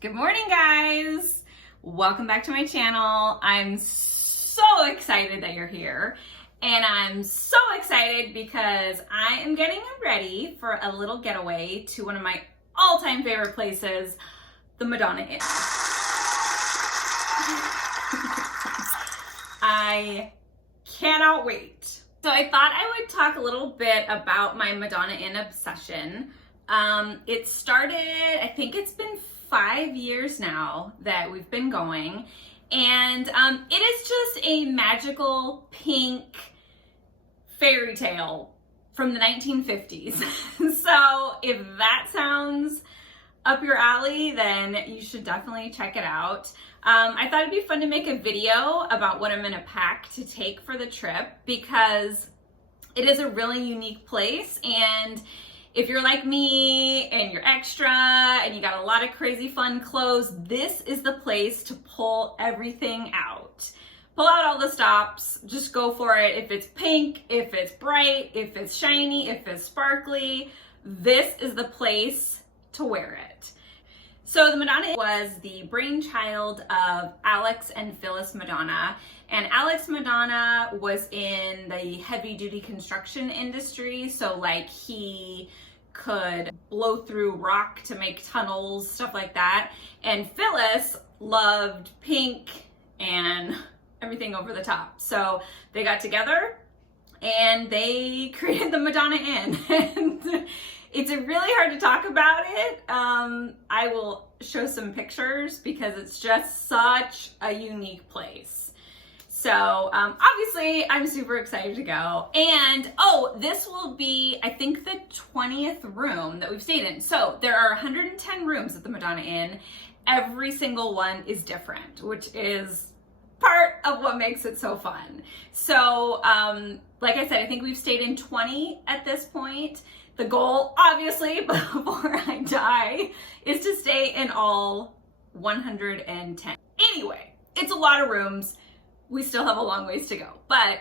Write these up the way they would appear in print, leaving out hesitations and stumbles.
Good morning, guys. Welcome back to my channel. I'm so excited that you're here. And I'm so excited because I am getting ready for a little getaway to one of my all-time favorite places, the Madonna Inn. I cannot wait. So I thought I would talk a little bit about my Madonna Inn obsession. It started, I think it's been 5 years now that we've been going, and it is just a magical pink fairy tale from the 1950s. So if that sounds up your alley, then you should definitely check it out. I thought it'd be fun to make a video about what I'm gonna pack to take for the trip because it is a really unique place, and if you're like me and you're extra and you got a lot of crazy fun clothes, this is the place to pull everything out. Pull out all the stops, just go for it. If it's pink, if it's bright, if it's shiny, if it's sparkly, this is the place to wear it. So the Madonna was the brainchild of Alex and Phyllis Madonna. And Alex Madonna was in the heavy duty construction industry. So like he could blow through rock to make tunnels, stuff like that. And Phyllis loved pink and everything over the top. So they got together and they created the Madonna Inn. And it's really hard to talk about it. I will show some pictures because it's just such a unique place. So obviously I'm super excited to go. And this will be, I think, the 20th room that we've stayed in. So there are 110 rooms at the Madonna Inn. Every single one is different, which is part of what makes it so fun. So like I said, I think we've stayed in 20 at this point. The goal, obviously, before I die, is to stay in all 110. Anyway, it's a lot of rooms. We still have a long ways to go. But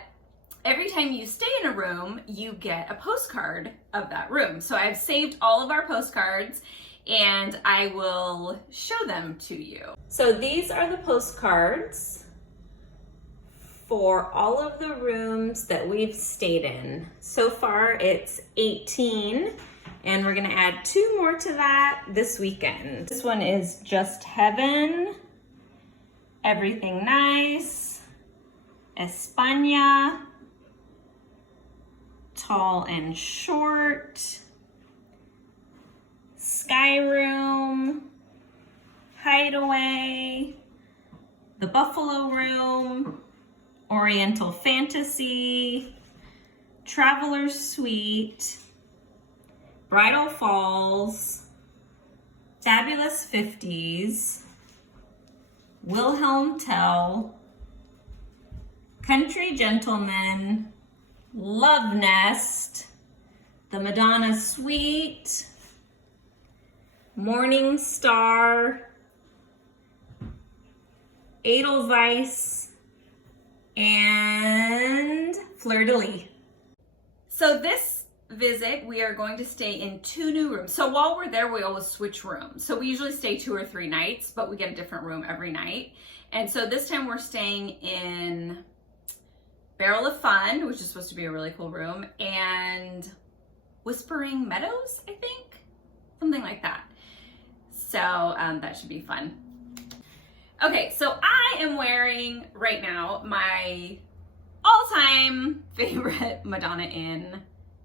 every time you stay in a room, you get a postcard of that room. So I've saved all of our postcards and I will show them to you. So these are the postcards for all of the rooms that we've stayed in. So far it's 18, and we're gonna add 2 more to that this weekend. This one is Just Heaven, Everything Nice, España, Tall and Short, Sky Room, Hideaway, The Buffalo Room, Oriental Fantasy, Traveler's Suite, Bridal Falls, Fabulous 50s, Wilhelm Tell, Country Gentleman, Love Nest, The Madonna Suite, Morning Star, Edelweiss, and Fleur de Lis. So this visit, we are going to stay in 2 new rooms. So while we're there, we always switch rooms. So we usually stay 2 or 3 nights, but we get a different room every night. And so this time we're staying in Barrel of Fun, which is supposed to be a really cool room, and Whispering Meadows, I think, something like that. So that should be fun. Okay, so I am wearing right now my all-time favorite Madonna Inn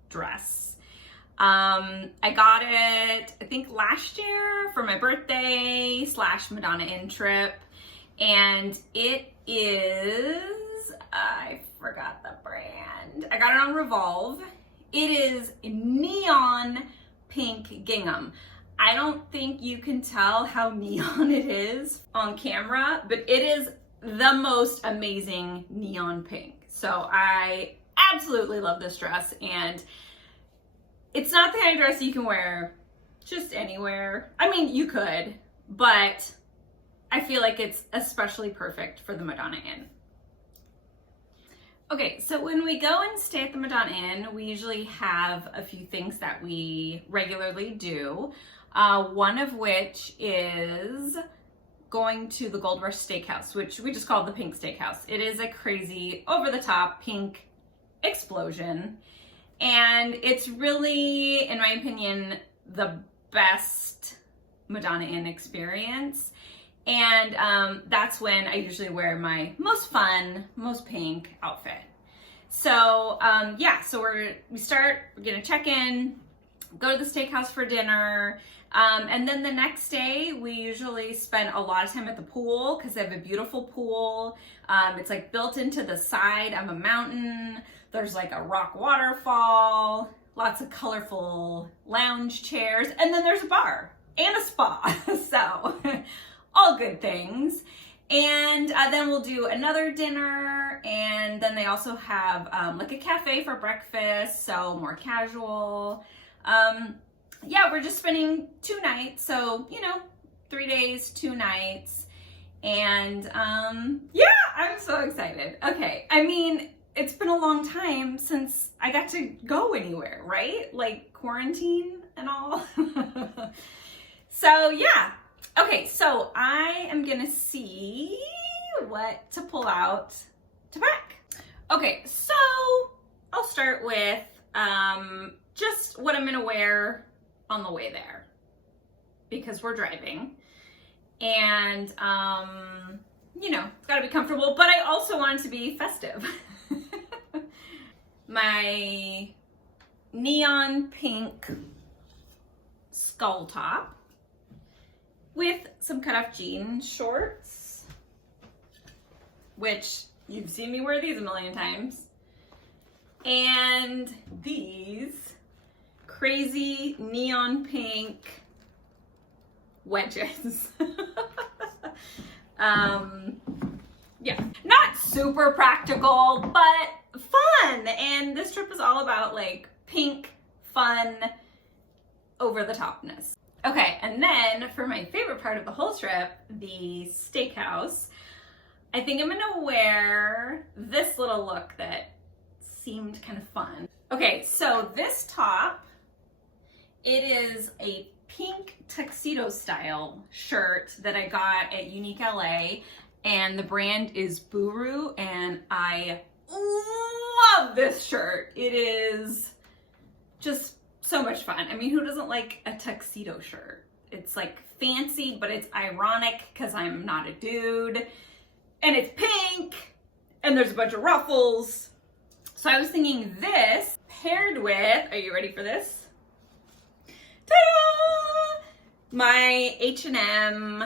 dress. I got it, I think, last year for my birthday / Madonna Inn trip, and it is, I forgot the brand. I got it on Revolve. It is neon pink gingham. I don't think you can tell how neon it is on camera, but it is the most amazing neon pink. So I absolutely love this dress, and it's not the kind of dress you can wear just anywhere. I mean, you could, but I feel like it's especially perfect for the Madonna Inn. Okay, so when we go and stay at the Madonna Inn, we usually have a few things that we regularly do. one of which is going to the Gold Rush Steakhouse, which we just call the Pink Steakhouse. It is a crazy, over-the-top pink explosion. And it's really, in my opinion, the best Madonna Inn experience. And that's when I usually wear my most fun, most pink outfit. So yeah, so we're gonna check in, go to the steakhouse for dinner, and then the next day we usually spend a lot of time at the pool because they have a beautiful pool. It's like built into the side of a mountain. There's like a rock waterfall, lots of colorful lounge chairs, and then there's a bar and a spa. So all good things. And then we'll do another dinner, and then they also have like a cafe for breakfast, so more casual. Yeah, we're just spending 2 nights, so 3 days, 2 nights. And yeah, I'm so excited. Okay, I mean, it's been a long time since I got to go anywhere, right? Like quarantine and all. So yeah. Okay, so I am gonna see what to pull out to pack. Okay, so I'll start with just what I'm gonna wear on the way there because we're driving, and it's gotta be comfortable, but I also want it to be festive. My neon pink skull top with some cutoff jean shorts, which you've seen me wear these a million times, and these crazy neon pink wedges. Yeah, not super practical, but fun. And this trip is all about like pink, fun, over the topness. Okay, and then for my favorite part of the whole trip, the steakhouse, I think I'm gonna wear this little look that seemed kind of fun. Okay, so this top, it is a pink tuxedo style shirt that I got at Unique LA, and the brand is Buru, and I love this shirt. It is just so much fun. I mean, who doesn't like a tuxedo shirt? It's like fancy, but it's ironic because I'm not a dude, and it's pink, and there's a bunch of ruffles. So I was thinking this paired with, are you ready for this? Ta-da! My H&M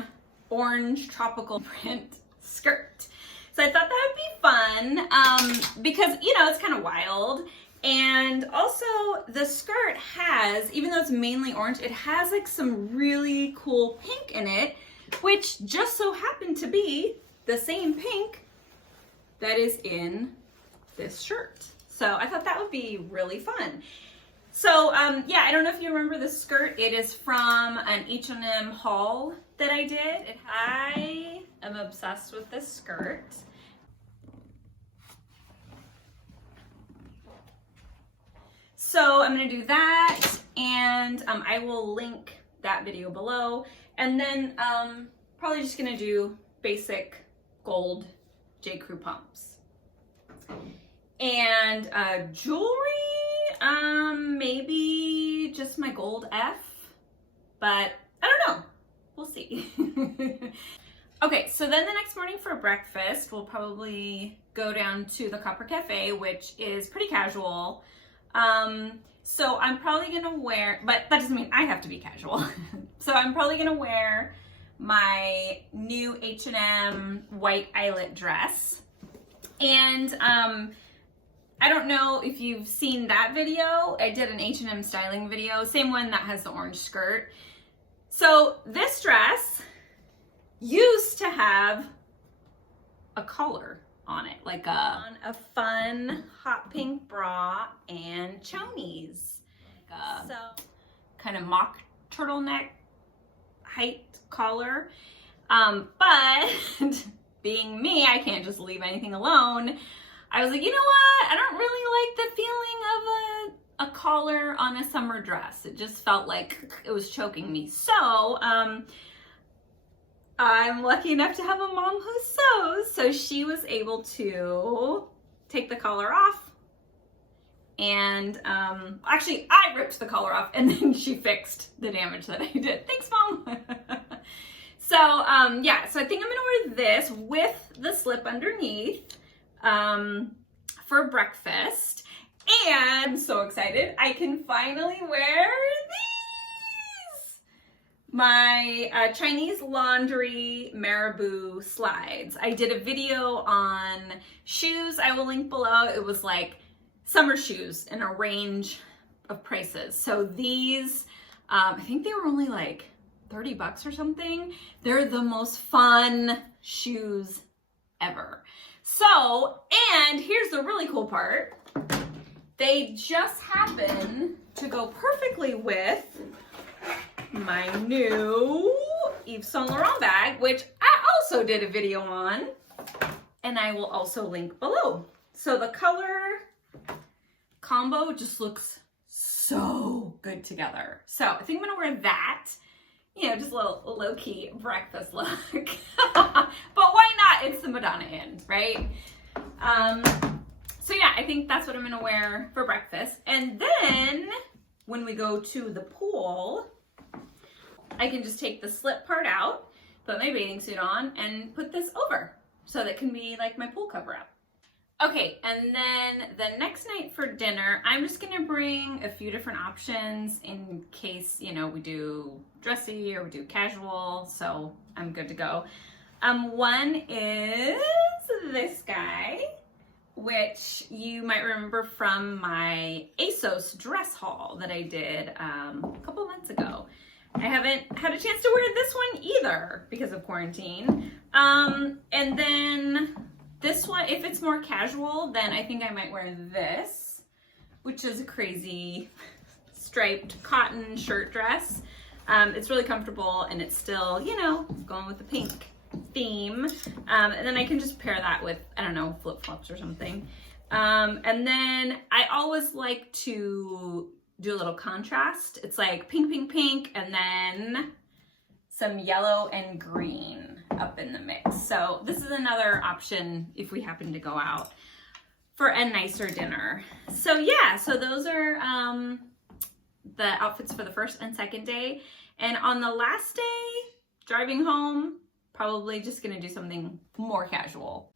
orange tropical print skirt. So I thought that would be fun because, it's kind of wild. And also the skirt has, even though it's mainly orange, it has like some really cool pink in it, which just so happened to be the same pink that is in this shirt. So I thought that would be really fun. So yeah, I don't know if you remember this skirt. It is from an H&M haul that I did. I am obsessed with this skirt. So I'm gonna do that, and I will link that video below. And then probably just gonna do basic gold J. Crew pumps. And jewelry, maybe just my gold F, but I don't know, we'll see. Okay, so then the next morning for breakfast, we'll probably go down to the Copper Cafe, which is pretty casual. So I'm probably gonna wear, but that doesn't mean I have to be casual. So I'm probably gonna wear my new H&M white eyelet dress. And I don't know if you've seen that video. I did an H&M styling video, same one that has the orange skirt. So this dress used to have a collar on it, like a fun hot pink bra and chonies. So kind of mock turtleneck height collar. But being me, I can't just leave anything alone. I was like, you know what? I don't really like the feeling a collar on a summer dress. It just felt like it was choking me. So, I'm lucky enough to have a mom who sews, so she was able to take the collar off, and actually I ripped the collar off and then she fixed the damage that I did. Thanks, Mom. So yeah, so I think I'm gonna wear this with the slip underneath for breakfast, and I'm so excited I can finally wear these! My Chinese laundry Marabou slides. I did a video on shoes I will link below. It was like summer shoes in a range of prices. So these, I think they were only like 30 bucks or something. They're the most fun shoes ever. So, and here's the really cool part. They just happen to go perfectly with my new Yves Saint Laurent bag, which I also did a video on, and I will also link below. So the color combo just looks so good together. So I think I'm gonna wear that, you know, just a little low-key breakfast look. But why not? It's the Madonna Inn, right? So yeah, I think that's what I'm gonna wear for breakfast. And then when we go to the pool, I can just take the slip part out, put my bathing suit on, and put this over. So that can be like my pool cover up. Okay, and then the next night for dinner, I'm just gonna bring a few different options in case, you know, we do dressy or we do casual, so I'm good to go. One is this guy, which you might remember from my ASOS dress haul that I did a couple months ago. I haven't had a chance to wear this one either because of quarantine. And then this one, if it's more casual, then I think I might wear this, which is a crazy striped cotton shirt dress. It's really comfortable and it's still, you know, going with the pink theme. And then I can just pair that with, I don't know, flip-flops or something. And then I always like to do a little contrast. It's like pink, pink, pink, and then some yellow and green up in the mix. So this is another option if we happen to go out for a nicer dinner. So yeah, so those are the outfits for the first and second day. And on the last day, driving home, probably just gonna do something more casual.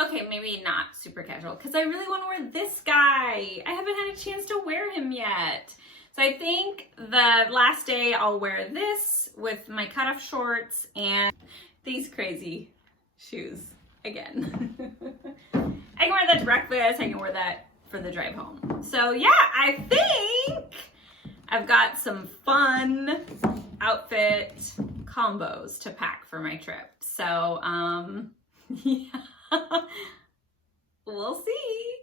Okay, maybe not super casual, because I really want to wear this guy. I haven't had a chance to wear him yet. So I think the last day I'll wear this with my cutoff shorts and these crazy shoes again. I can wear that to breakfast, I can wear that for the drive home. So yeah, I think I've got some fun outfit combos to pack for my trip. So yeah. We'll see.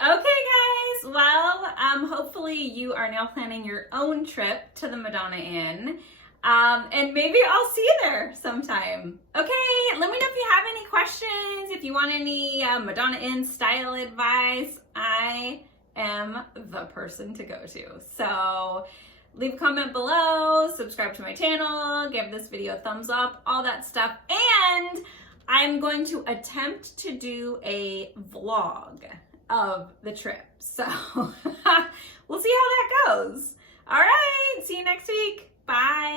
Okay guys, well, hopefully you are now planning your own trip to the Madonna Inn, and maybe I'll see you there sometime. Okay, let me know if you have any questions, if you want any Madonna Inn style advice. I am the person to go to. So leave a comment below, subscribe to my channel, give this video a thumbs up, all that stuff, and I'm going to attempt to do a vlog of the trip. So we'll see how that goes. All right, see you next week. Bye.